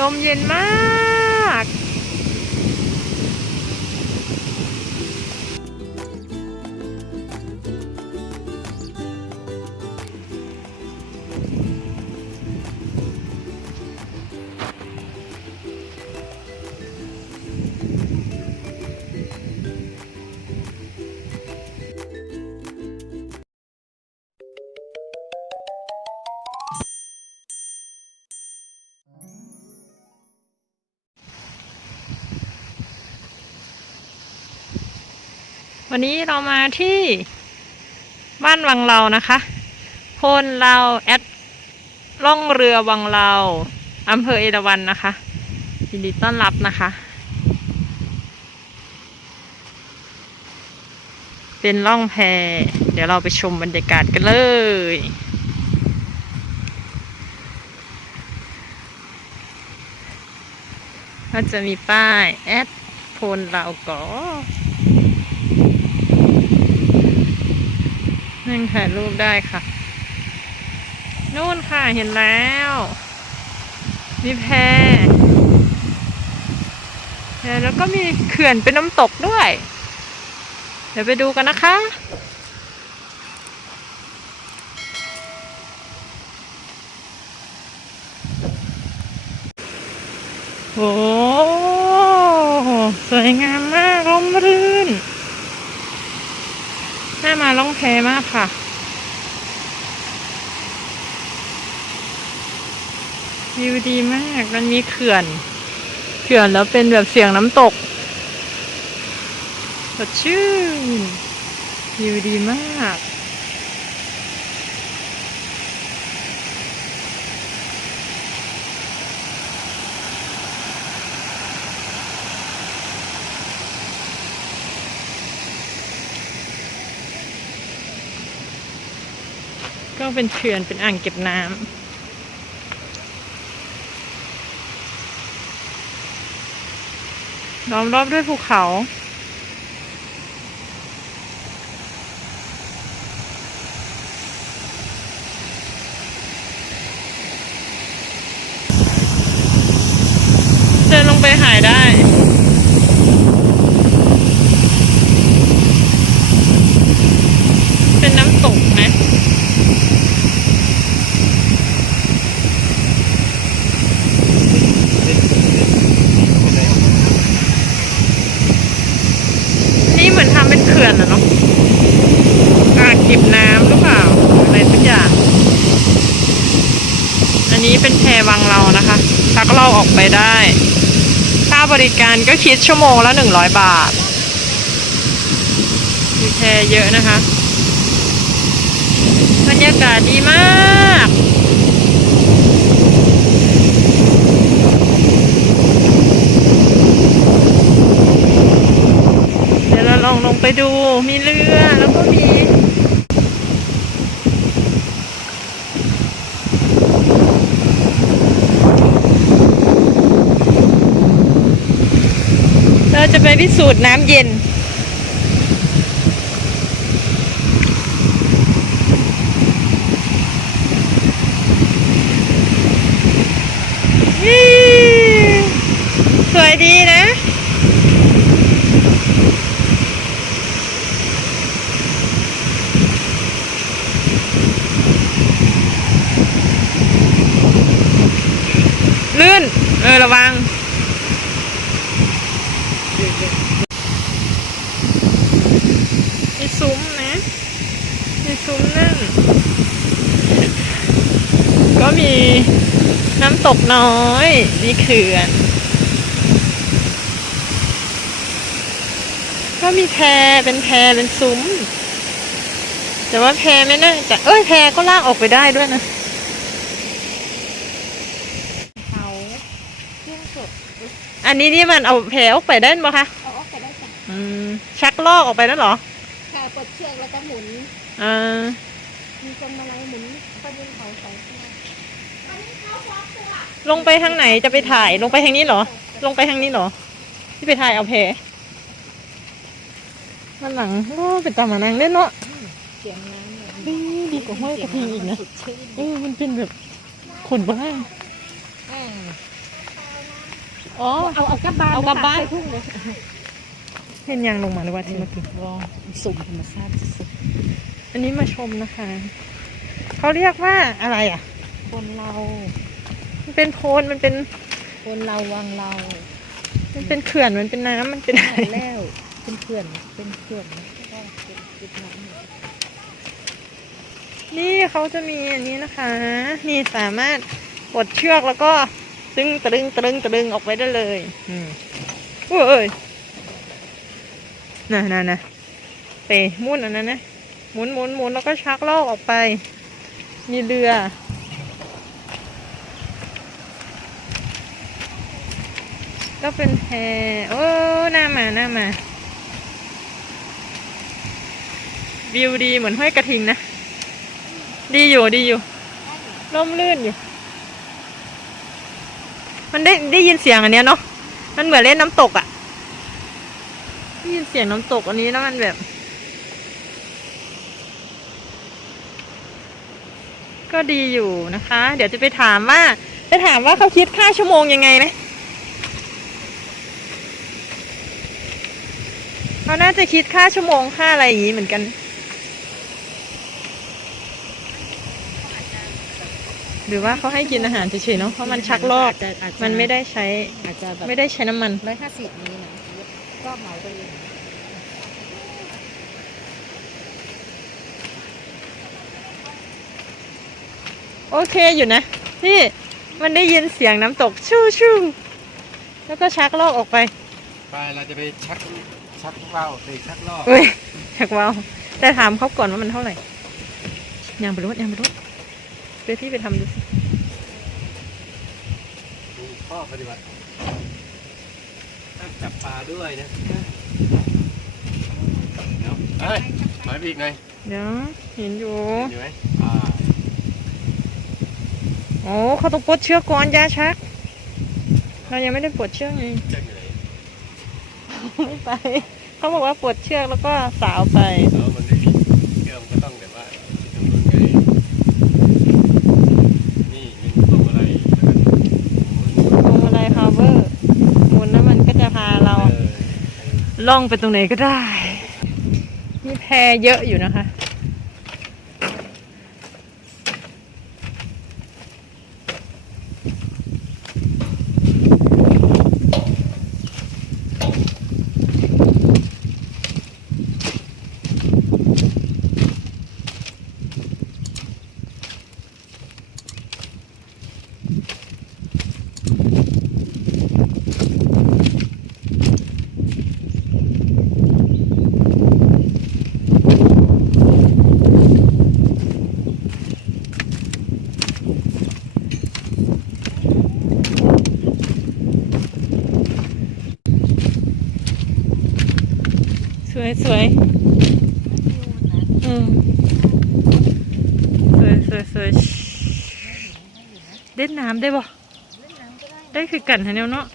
ลมเย็นมาก วันนี้เรามาที่บ้านวังเรานะคะโพนเราแอดล่องเรือวังเราอำเภอเอราวัณนะคะยินดีต้อนรับนะคะ เป็นล่องแพ เดี๋ยวเราไปชมบรรยากาศกันเลยก็จะมีป้ายแอดโพนเราก่ นั่งถ่ายรูปได้ค่ะ นู่นค่ะเห็นแล้วมีแพแพแล้วก็มีเขื่อนเป็นน้ำตกด้วย เดี๋ยวไปดูกันนะคะ โอ้สวยงามรื่น น่ามาล่องแพมากค่ะ วิวดีมาก มันมีเขื่อน เขื่อนแล้วเป็นแบบเสียงน้ำตกสดชื่นวิวดีมาก็เป็นเขื่อนเป็นอ่างเก็บน้ำล้อมรอบด้วยภูเขา เดินลงไปหายได้ เป็นน้ำตกนะ นี่เหมือนทำเป็นเขื่อนอะเนาะอ่าง เก็บน้ำหรือเปล่าอะไรสักอย่าง อันนี้เป็นแพวังเรานะคะชักเราออกไปได้ ค่าบริการก็คิดชั่วโมงละหนึ่งร้อยบาทมีแพเยอะนะคะบรรยากาศดีมากเดี๋ยวเราลองลงไปดูมีเรือแล้วก็มี เราจะไปพิสูจน์น้ำเย็นสวยดีนะ ลื่น เออ ระวัง มีซุ้มนะ มีซุ้มนั่ง ก็มี น้ำตกน้อยมีเขื่อน ก็มีแพเป็นแพเป็นซุ้ม แต่ว่าแพไม่น่าจะเอ้ยแพก็ลากออกไปได้ด้วยนะเขาเครื่องสดอันนี้นี่มันเอาแพออกไปได้ไหมคะเอาออกไปได้จ้ะอืมชักลอกออกไปนั่นเหรอค่ะปลดเชือกแล้วก็หมุนอ่ามีจนอะไรหมุนก็ดึงเขาสองตัว ลงไปทางไหนจะไปถ่ายลงไปทางนี้เหรอ ลงไปทางนี้เหรอ ที่ไปถ่ายเอาแพมันหลังโอ้เป็นตามหนังเล่นเนาะเสียงน้ำเนี่ยดีดีกว่าห้อยกระทิงอีกนะสดชื่นเออมันเป็นแบบขนบ้างอ่าอ๋อเอาเอากลับบ้านเอากลับบ้านใส่ทุ่งเลยเห็นยางลงมาหรือว่าที่เมื่อกี้ลองสุ่มธรรมชาติสุดอันนี้มาชมนะคะ เขาเรียกว่าอะไรอะ คนเรามันเป็นโพนมันเป็น คนเราวังเรามันเป็นเขื่อน มันเป็นน้ำมันเป็นอะไรแล้ว เป็นเขื่อน เป็นเขื่อนก็เป็นจุดน้ำเนี่ยนี่เขาจะมีอันนี้นะคะ นี่สามารถกดเชือกแล้วก็ตึงตะลึงตะลึงตะลึงออกไปได้เลย อืมโอ้ยน่ะน่ะน่ะเตะมุ่นอันนั้นนะหมุนหมุนหมุนแล้วก็ชักลอกออกไป มีเรือ ก็เป็นแพโอ้หน้ามาหน้ามา วิวดีเหมือนห้วยกระทิงนะ ดีอยู่ดีอยู่ร่มรื่นอยู่ มันได้ได้ยินเสียงอันเนี้ยเนาะมันเหมือนเล่นน้ำตกอะได้ยินเสียงน้ำตกอันนี้แล้วมันแบบ ก็ดีอยู่นะคะ เดี๋ยวจะไปถามว่า จะถามว่าเขาคิดค่าชั่วโมงยังไงไห เขาน่าจะคิดค่าชั่วโมงค่าอะไรอย่างนี้เหมือนกัน หรือว่าเขาให้กินอาหารเฉยๆเนาะเพราะมันชักลอกาจจะอาจจะ มันไม่ได้ใช้อาจจะแบบไม่ได้ใช้น้ำมัน ร้อยห้าสิบนี้นะก็เหมาไปเลยโอเคอยู่นะนี่มันได้ยินเสียงน้ำตกชู่ชู่แล้วก็ชักลอกออกไป ไปเราจะไปชัก ชักว่าวไปชักลอกเอ้ยชักว้าวแต่ถามเขาก่อนว่ามันเท่าไหร่ยังไปรู้ยังไปรู้เดี๋ยวที่ไปทำดูสิดูข้อปฏิบัติห้ามจับปลาด้วยนะเดี๋ยวเอ้ยถอยไปอีกหน่อยเดี๋ยวเห็นอยู่เห็นอยู่ไหมอ่าโอ้เขาต้องปลดเชือกก่อนอยาชัก เรายังไม่ได้ปลดเชือกไงเจ้าอยู่ ไม่ไป เขาบอกว่าปลดเชือกแล้วก็สาวไปแล้วมันไม่มีเชื่องมันก็ต้องแบบว่าตรงนู้นไงนี่มีตรงอะไรแล้วก็ลงอะไรฮาร์เวอร์หมุนแล้วมันก็จะพาเรา เออล่องไปตรงไหนก็ได้ มีแพเยอะอยู่นะคะ วยสวยสวยสวยสวยเล่นน้ำได้บ่ได้คือกันแถวเนาะ